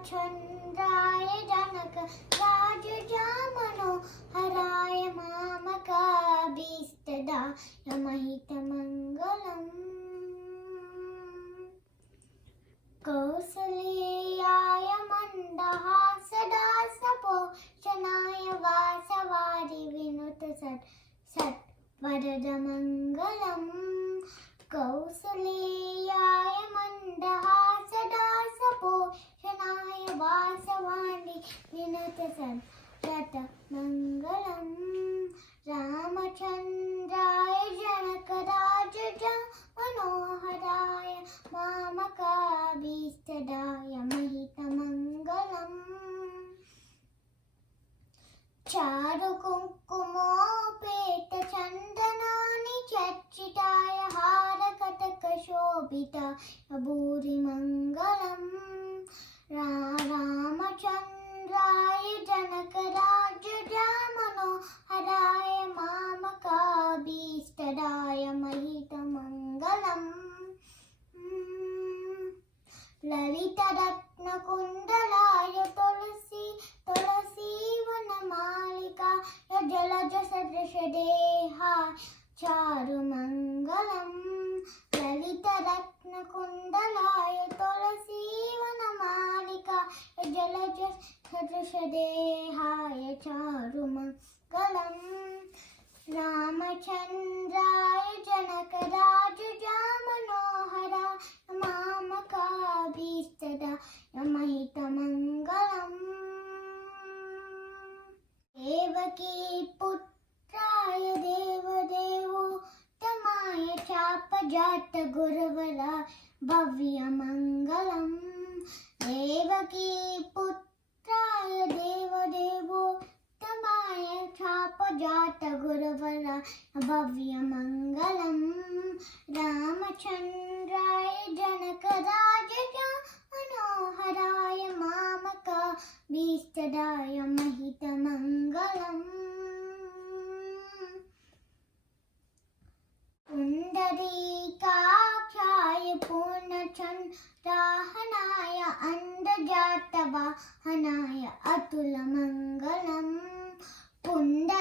रामचन्द्राय जनकराजमनोहराय मामकाभीष्टदाय महितमङ्गलम् कौसल्याय मन्दहासदासपोषणाय वासवारि विनुतसत्वरदमङ्गलम् कौसल्याय मन्दहासदासपोषणाय वासवारि विनुतसत्वरदमङ्गलम् रामचन्द्राय जनकराजमनोहराय मामकाभीष्टदाय महितमङ्गलम् चारुकुङ्कुमोपेतचन्दनानि चर्चिताय हारकटकशोभिताय भूरिमङ्गलम् रामचन्द्राय जनकराजमनोहराय मामकाभीष्टदाय महितमङ्गलम् ललितरत्नकुण्डलाय तुलसीवनमालिकाय जलजसदृशदेहाय चारुमङ्गलम् ललितरत्नकुण्डलाय तुलसीवनमालिकाय जलजसदृशदेहाय चारुमङ्गलम् रामचन्द्राय जनकराजमनोहराय मामकाभीष्टदाय महितमङ्गलम् देवकी पुत्राय देवदेवोत्तमाय चापजातगुरुवराय भव्यमङ्गलम् देवकी पुत्राय देवदेवोत्तमाय चापजातगुरुवराय भव्यमङ्गलम् रामचन्द्राय जनकराजमनोहराय मामकाभीष्टदाय महितमङ्गलम् पुण्डरीकाक्षाय पूर्णचन्द्राहनाय अण्डजातवाहनाय अतुलमङ्गलम् पुण्डरीकाक्षाय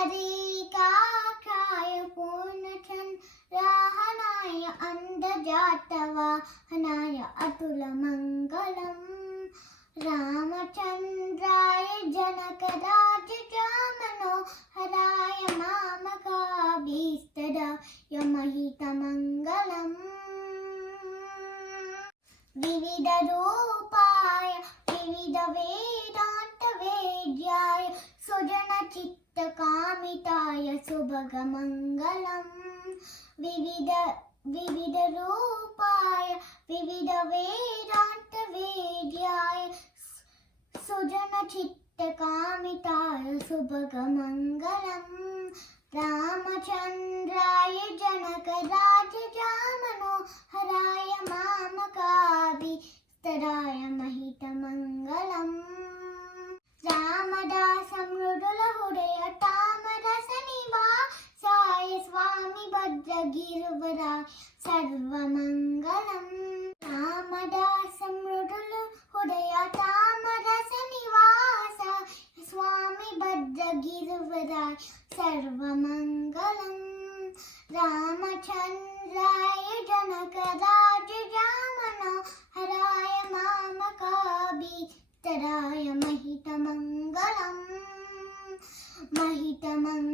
पूर्णचन्द्राहनाय अण्डजातवाहनाय अतुलमङ्गलम् रामचन्द्राय जनकराजमनोहराय मामकाभीष्टदाय महितमङ्गलम् विविधरूपाय विविधवेदान्तवेद्याय सुजनचित्तकामिताय सुभगमङ्गलम् विविधरूपाय विविधवेदान्तवेद्याय सुजनचित्तकामिताय सुभगमङ्गलम् रामचन्द्राय जनकराजमनोहराय मामकाभीष्टदाय महितमङ्गलम् रामदासमृदुलहृदय तामरसनिवासाय स्वामी भद्रगिरिवराय सर्वमङ्गलम् रामदासमृदुलहृदय तामरसनिवासाय स्वामी भद्रगिरिवराय सर्वमङ्गलम् रामचन्द्राय जनकराजमनोहराय मामकाभीष्टदाय महितमङ्गलम् महितमङ्गलम्